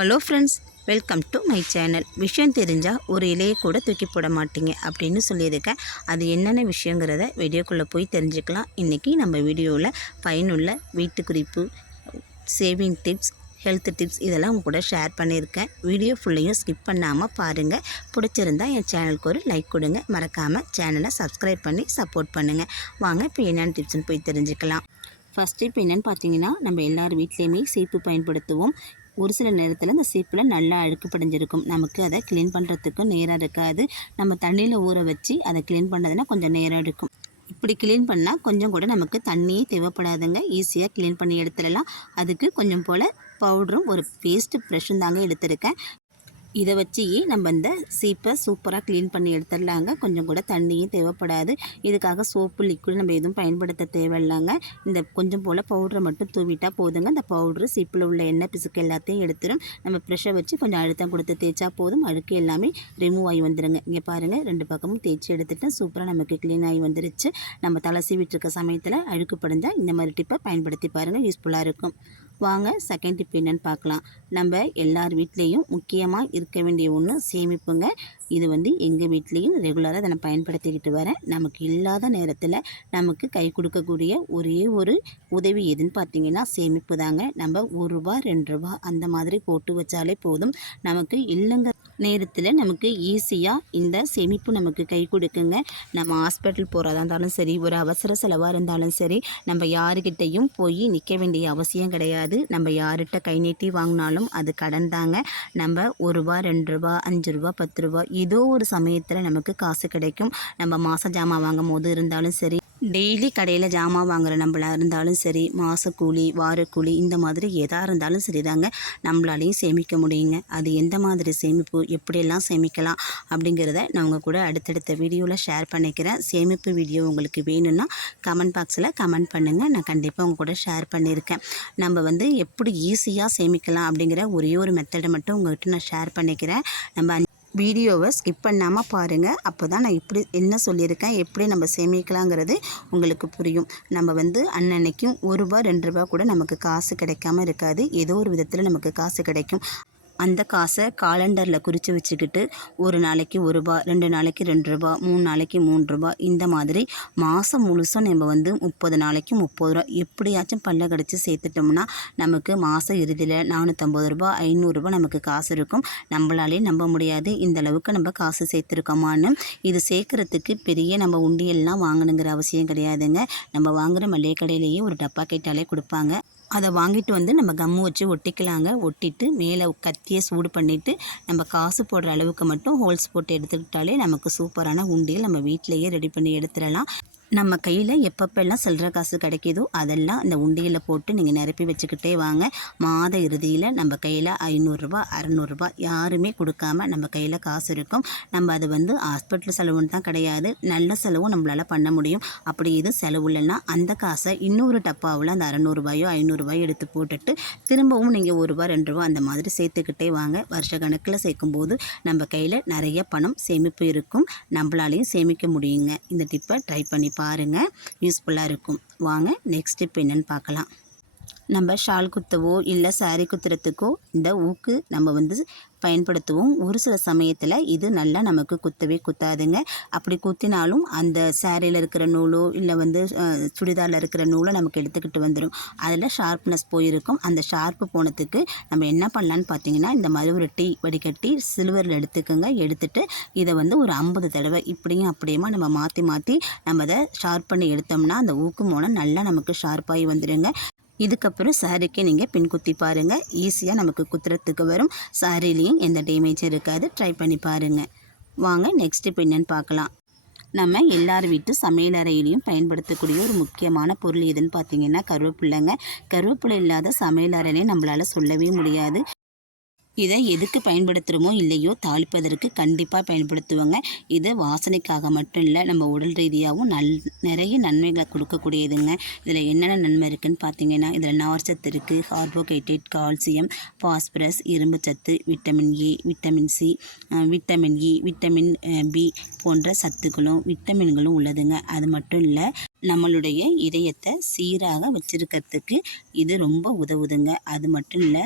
Hello friends welcome to my channel. விஷயம் தெரிஞ்சால் ஒரு இலையை கூட தூக்கி போட மாட்டீங்க அப்படின்னு சொல்லியிருக்கேன். அது என்னென்ன விஷயங்கிறத வீடியோக்குள்ளே போய் தெரிஞ்சுக்கலாம். இன்றைக்கி நம்ம வீடியோவில் பயனுள்ள வீட்டு குறிப்பு சேவிங் டிப்ஸ் ஹெல்த் டிப்ஸ் இதெல்லாம் உங்கள் கூட ஷேர் பண்ணியிருக்கேன். வீடியோ ஃபுல்லையும் ஸ்கிப் பண்ணாமல் பாருங்கள் பிடிச்சிருந்தா என் சேனலுக்கு ஒரு லைக் கொடுங்க. மறக்காமல் சேனலை சப்ஸ்கிரைப் பண்ணி சப்போர்ட் பண்ணுங்கள் வாங்க இப்போ என்னென்ன டிப்ஸ்னு போய் தெரிஞ்சுக்கலாம். ஃபஸ்ட்டு இப்போ என்னென்னு பார்த்தீங்கன்னா நம்ம எல்லார் வீட்லேயுமே சீப்பு பயன்படுத்துவோம். ஒரு சில நேரத்தில் அந்த சீப்பில் நல்லா அழுக்கு படிஞ்சிருக்கும். நமக்கு அதை க்ளீன் பண்ணுறதுக்கும் நேரம் இருக்காது. நம்ம தண்ணியில் ஊற வச்சு அதை க்ளீன் பண்ணதுன்னா கொஞ்சம் நேரம் எடுக்கும். இப்படி க்ளீன் பண்ணால் கொஞ்சம் கூட நமக்கு தண்ணியே தேவைப்படாதுங்க. ஈஸியாக க்ளீன் பண்ணி எடுத்துடலாம். அதுக்கு கொஞ்சம் போல் பவுடரும் ஒரு பேஸ்ட்டு ப்ரெஷ்ஷும் தாங்க எடுத்திருக்கேன். இதை வச்சு நம்ம இந்த சீப்பை சூப்பராக க்ளீன் பண்ணி எடுத்துடலாங்க. கொஞ்சம் கூட தண்ணியும் தேவைப்படாது. இதுக்காக சோப்பு லிக்விட் நம்ம எதுவும் பயன்படுத்த தேவையில்லைங்க. இந்த கொஞ்சம் போல் பவுடரை மட்டும் தூவிட்டால் போதுங்க. இந்த பவுட்ரு சீப்பில் உள்ள எண்ணெய் பிசுக்கு எல்லாத்தையும் எடுத்துடும் நம்ம ப்ரெஷ்ஷை வச்சு கொஞ்சம் அழுத்தம் கொடுத்து தேய்ச்சா போதும். அழுக்கு எல்லாமே ரிமூவ் ஆகி வந்துடுங்க இங்கே பாருங்கள் ரெண்டு பக்கமும் தேய்ச்சி எடுத்துட்டு சூப்பராக நமக்கு க்ளீன் ஆகி வந்துருச்சு. நம்ம தலை சீவிட்டு இருக்க சமயத்தில் அழுக்கு படிஞ்சால் இந்த மாதிரி டிப்பை பயன்படுத்தி பாருங்கள் யூஸ்ஃபுல்லாக இருக்கும். வாங்க செகண்ட் டிப் என்னன்னு பார்க்கலாம். நம்ம எல்லார் வீட்லேயும் முக்கியமாக இருக்க வேண்டிய ஒன்று சேமிப்புங்க. இது வந்து எங்கள் வீட்லேயும் ரெகுலராக அதை நான் பயன்படுத்திக்கிட்டு வரேன். நமக்கு இல்லாத நேரத்தில் நமக்கு கை கொடுக்கக்கூடிய ஒரே ஒரு உதவி எதுன்னு பார்த்தீங்கன்னா சேமிப்பு தாங்க. நம்ம ஒரு ரூபா ரெண்டு ரூபா அந்த மாதிரி போட்டு வச்சாலே போதும். நமக்கு இல்லைங்க நேரத்தில் நமக்கு ஈஸியாக இந்த சேமிப்பு நமக்கு கை கொடுக்குங்க. நம்ம ஹாஸ்பிட்டல் போகிறதா இருந்தாலும் சரி ஒரு அவசர செலவாக இருந்தாலும் சரி நம்ம யாருக்கிட்டையும் போய் நிற்க வேண்டிய அவசியம் கிடையாது. நம்ம யார்கிட்ட கை நீட்டி வாங்கினாலும் அது கடன் தாங்க. நம்ம ஒரு ரூபா ரெண்டு ரூபா அஞ்சு ரூபா பத்து ரூபா ஏதோ ஒரு சமயத்தில் நமக்கு காசு கிடைக்கும். நம்ம மாத ஜாமான் வாங்கும் போது இருந்தாலும் சரி டெய்லி கடையில் ஜாமான் வாங்குற நம்மளாக இருந்தாலும் சரி மாதக்கூலி வாரக்கூலி இந்த மாதிரி எதாக இருந்தாலும் சரி தாங்க நம்மளாலையும் சேமிக்க முடியுங்க. அது எந்த மாதிரி சேமிப்பு எப்படியெல்லாம் சேமிக்கலாம் அப்படிங்கிறத நான் உங்கள் கூட அடுத்தடுத்த வீடியோவில் ஷேர் பண்ணிக்கிறேன். சேமிப்பு வீடியோ உங்களுக்கு வேணும்னா கமெண்ட் பாக்ஸில் கமெண்ட் பண்ணுங்கள் நான் கண்டிப்பாக உங்கள் கூட ஷேர் பண்ணியிருக்கேன். நம்ம வந்து எப்படி ஈஸியாக சேமிக்கலாம் அப்படிங்கிற ஒரே ஒரு மெத்தடை மட்டும் உங்கள்கிட்ட நான் ஷேர் பண்ணிக்கிறேன். நம்ம வீடியோவை ஸ்கிப் பண்ணாமல் பாருங்கள் அப்போ தான் நான் இப்படி என்ன சொல்லியிருக்கேன் எப்படி நம்ம சேமிக்கலாங்கிறது உங்களுக்கு புரியும். நம்ம வந்து அன்னன்னைக்கும் ஒரு ரூபா ரெண்டு ரூபா கூட நமக்கு காசு கிடைக்காம இருக்காது. ஏதோ ஒரு விதத்தில் நமக்கு காசு கிடைக்கும். அந்த காசை காலண்டரில் குறித்து வச்சுக்கிட்டு ஒரு நாளைக்கு ஒரு ரூபா ரெண்டு நாளைக்கு ரெண்டு ரூபா மூணு நாளைக்கு மூணு ரூபா இந்த மாதிரி மாதம் முழுசும் நம்ம வந்து முப்பது நாளைக்கு முப்பது ரூபா எப்படியாச்சும் பல்ல கடிச்சு சேர்த்துட்டோம்னா நமக்கு மாதம் இறுதியில் நானூற்றம்பது ரூபா ஐநூறுரூபா நமக்கு காசு இருக்கும். நம்மளாலே நம்ப முடியாது இந்த அளவுக்கு நம்ம காசு சேர்த்துருக்கோமான்னு. இது சேர்க்குறதுக்கு பெரிய நம்ம உண்டியல்லாம் வாங்கணுங்கிற அவசியம் கிடையாதுங்க. நம்ம வாங்குகிற மளிகை கடையிலேயே ஒரு டப்பா கேட்டாலே கொடுப்பாங்க. அதை வாங்கிட்டு வந்து நம்ம கம்மு வச்சு ஒட்டிக்கலாங்க. ஒட்டிட்டு மேலே கத்தியை சூடு பண்ணிவிட்டு நம்ம காசு போடுற அளவுக்கு மட்டும் ஹோல்ஸ் போட்டு எடுத்துக்கிட்டாலே நமக்கு சூப்பரான உண்டியல் நம்ம வீட்டிலையே ரெடி பண்ணி எடுத்துடலாம். நம்ம கையில் எப்பப்பெல்லாம் சில்லற காசு கிடைக்கிதோ அதெல்லாம் இந்த உண்டியில் போட்டு நீங்கள் நிரப்பி வச்சுக்கிட்டே வாங்க. மாத இறுதியில் நம்ம கையில் ஐநூறுரூவா அறநூறுரூவா யாருமே கொடுக்காம நம்ம கையில் காசு இருக்கும். நம்ம அது வந்து ஹாஸ்பிட்டல் செலவுன்னு தான் கிடையாது. நல்ல செலவும் நம்மளால் பண்ண முடியும். அப்படி எதுவும் செலவு இல்லைன்னா அந்த காசை இன்னொரு டப்பாவில் அந்த அறநூறுபாயோ ஐநூறுரூவாயோ எடுத்து போட்டுட்டு திரும்பவும் நீங்கள் ஒரு ரூபா ரெண்டு ரூபா அந்த மாதிரி சேர்த்துக்கிட்டே வாங்க. வருஷ கணக்கில் சேர்க்கும்போது நம்ம கையில் நிறைய பணம் சேமிப்பு இருக்கும். நம்மளாலையும் சேமிக்க முடியுங்க. இந்த டிப்பை ட்ரை பண்ணி பாருங்கள் யூஸ்ஃபுல்லாக இருக்கும். வாங்க நெக்ஸ்ட் டிப் என்னென்னு பார்க்கலாம். நம்ம ஷால் குத்தவோ இல்லை சாரி குத்துறதுக்கோ இந்த ஊக்கு நம்ம வந்து பயன்படுத்துவோம். ஒரு சில சமயத்தில் இது நல்லா நமக்கு குத்தவே குத்தாதுங்க. அப்படி குத்தினாலும் அந்த சேரீயில் இருக்கிற நூலோ இல்லை வந்து சுடிதாரில் இருக்கிற நூலை நமக்கு எடுத்துக்கிட்டு வந்துடும் அதில் ஷார்ப்னஸ் போயிருக்கும். அந்த ஷார்ப்பு போனதுக்கு நம்ம என்ன பண்ணலான்னு பார்த்தீங்கன்னா இந்த மாதிரி ஒரு டீ வடிகட்டி சில்வரில் எடுத்துக்கோங்க. எடுத்துட்டு இதை வந்து ஒரு ஐம்பது தடவை இப்படியும் அப்படியுமா நம்ம மாற்றி மாற்றி நம்ம அதை ஷார்ப் பண்ணி எடுத்தோம்னா அந்த ஊக்கு மூலம் நல்லா நமக்கு ஷார்ப்பாகி வந்துடுங்க இதுக்கப்புறம் சாரிக்கு நீங்கள் பின் குத்தி பாருங்கள் ஈஸியாக நமக்கு குத்துறதுக்கு வரும். சாரிலையும் எந்த டேமேஜும் இருக்காது. ட்ரை பண்ணி பாருங்கள் வாங்க நெக்ஸ்ட்டு இப்போ என்னென்னு பார்க்கலாம். நம்ம எல்லார் வீட்டு சமையல் அறையிலையும் பயன்படுத்தக்கூடிய ஒரு முக்கியமான பொருள் எதுன்னு பார்த்தீங்கன்னா கருவேப்பிள்ளைங்க. கருவேப்பிலை இல்லாத சமையல் அறையிலையும் நம்மளால் சொல்லவே முடியாது. இதை எதுக்கு பயன்படுத்துகிறோமோ இல்லையோ தாளிப்பதற்கு கண்டிப்பாக பயன்படுத்துவாங்க. இது வாசனைக்காக மட்டும் இல்லை நம்ம உடல் ரீதியாகவும் நல் நிறைய நன்மைகளை கொடுக்கக்கூடியதுங்க. இதில் என்னென்ன நன்மை இருக்குதுன்னு பார்த்தீங்கன்னா இதில் நார்ச்சத்து இருக்குது கார்போஹைட்ரேட் கால்சியம் பாஸ்பரஸ் இரும்பு சத்து vitamin A vitamin C vitamin E vitamin B போன்ற சத்துக்களும் விட்டமின்களும் உள்ளதுங்க. அது மட்டும் இல்லை நம்மளுடைய இதயத்தை சீராக வச்சுருக்கிறதுக்கு இது ரொம்ப உதவுதுங்க. அது மட்டும் இல்லை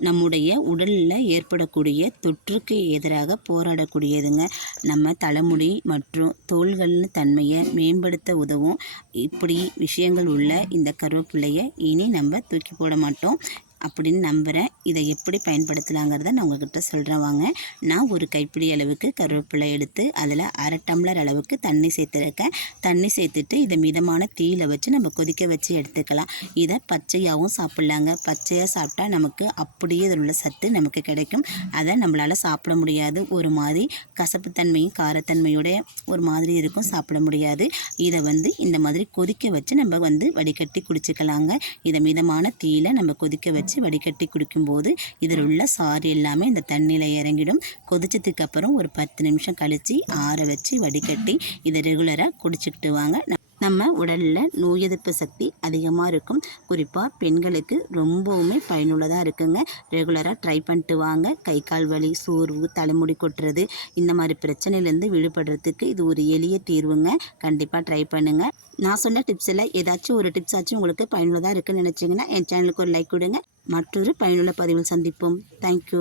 நம்முடைய உடலில் ஏற்படக்கூடிய தொற்றுக்கு எதிராக போராடக்கூடியதுங்க. நம்ம தலைமுடி மற்றும் தோள்களின் தன்மையை மேம்படுத்த உதவும். இப்படி விஷயங்கள் உள்ள இந்த கருவேப்பிலையை இனி நம்ம தூக்கி போட மாட்டோம். அப்படின்னு நம்புகிறேன் இதை எப்படி பயன்படுத்தலாங்கிறத நான் உங்ககிட்ட சொல்கிறேன் வாங்க. நான் ஒரு கைப்பிடி அளவுக்கு கருவேப்பிலை எடுத்து அதில் அரை டம்ளர் அளவுக்கு தண்ணி சேர்த்துருக்கேன். தண்ணி சேர்த்துட்டு இதை மிதமான தீயில் வச்சு நம்ம கொதிக்க வச்சு எடுத்துக்கலாம். இதை பச்சையாகவும் சாப்பிட்லாங்க. பச்சையாக சாப்பிட்டா நமக்கு அப்படியே இதில் உள்ள சத்து நமக்கு கிடைக்கும். அதை நம்மளால் சாப்பிட முடியாது. ஒரு மாதிரி கசப்புத்தன்மையும் காரத்தன்மையோட ஒரு மாதிரி இருக்கும். சாப்பிட முடியாது. இதை வந்து இந்த மாதிரி கொதிக்க வச்சு நம்ம வந்து வடிகட்டி குடிச்சுக்கலாங்க. இதை மிதமான தீயில் நம்ம கொதிக்க வச்சு வடிகட்டி குடிக்கும்போது இதில் உள்ள சாறு எல்லாமே இந்த தண்ணியில் இறங்கிடும். கொதிச்சதுக்கு அப்புறம் ஒரு பத்து நிமிஷம் கழித்து ஆற வச்சு வடிகட்டி இதை ரெகுலராக குடிச்சிக்கிட்டு வாங்க. நம்ம உடலில் நோய் எதிர்ப்பு சக்தி அதிகமாக இருக்கும். குறிப்பாக பெண்களுக்கு ரொம்பவுமே பயனுள்ளதாக இருக்குங்க. ரெகுலராக ட்ரை பண்ணிட்டு வாங்க. கை கால் வலி சோர்வு தலைமுடி கொட்டுறது இந்த மாதிரி பிரச்சனையிலேருந்து விடுபடுறதுக்கு இது ஒரு எளிய தீர்வுங்க. கண்டிப்பாக ட்ரை பண்ணுங்கள் நான் சொன்ன டிப்ஸில் ஏதாச்சும் ஒரு டிப்ஸ் ஆச்சும் உங்களுக்கு பயனுள்ளதாக இருக்குன்னு நினச்சிங்கன்னா என் சேனலுக்கு ஒரு லைக் கொடுங்க. மற்றொரு பயனுள்ள பதிவில் சந்திப்போம். தேங்க்யூ